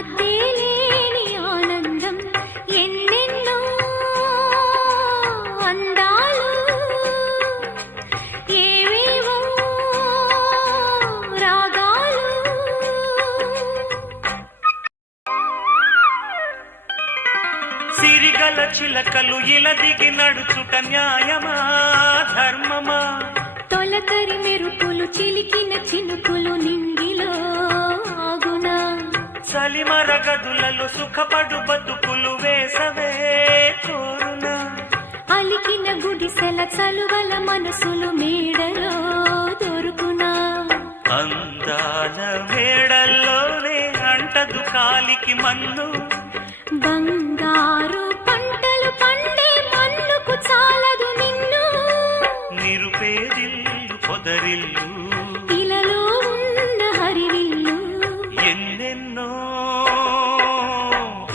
హద్దేలేని ఆనందం ఎన్నెన్నో అందాలు ఏవేవో రాగాలు సిరిగల చిలకలు ఇలా దిగి నడుచుట న్యాయమా ధర్మమా తొలకరి మెరుపులు చిలికిన చినుకులు నింగిలో ఆగునా సలిమర గదులలో సుఖపడు బతుకులు వేసవే కోరునా అలికిన గుడిసెల చలువల మనసులు మేడలో దొరుకునా అందాల మేడల్లోనే అంటదు కాలికి మన్ను బంగారు పంటలు పండే మన్నుకు చాలదు నిన్ను నిరుపేదిల్లు పొదరిల్లు ఇలలో ఉన్న హరివిల్లు ఎన్నెన్నో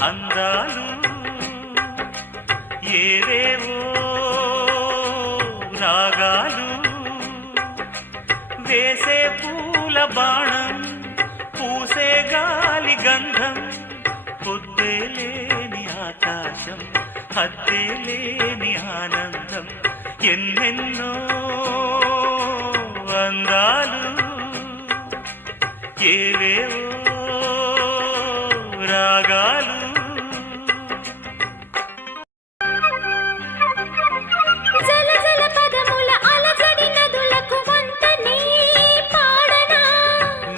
అందాలు ఏవేవో రాగాలు వేసే పూల బాణం పూసే గాలి గంధం పొద్దేలేని ఆకాశం హద్దేలేని ఆనందం ఎన్నెన్నో అందాలు ఏవేవో రాగాలు జల జల పదముల అలజడి నదులకు వంతనే పాడనా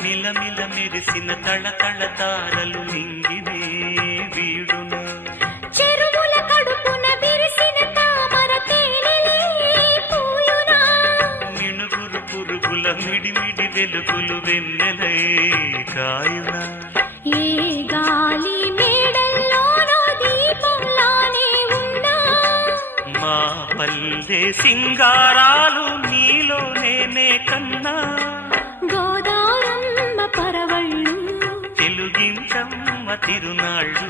మిలమిల మెరిసిన తళతళ తారలు నింగినే వీడునా చెరువుల కడుపున విరిసిన తామర తేనెలే పూయునా మిణుగురు పురుగుల మిడిమిడి వెలుగులు వెన్నెలై కాయునా ఏ గాలి మేడల్లోనో దీపంలానే ఉన్నా మా పల్లె సింగారాలు నీలో నేనే కన్నా గోదారమ్మ పరవళ్ళు తెలుగించమ్మ తిరునాళ్ళు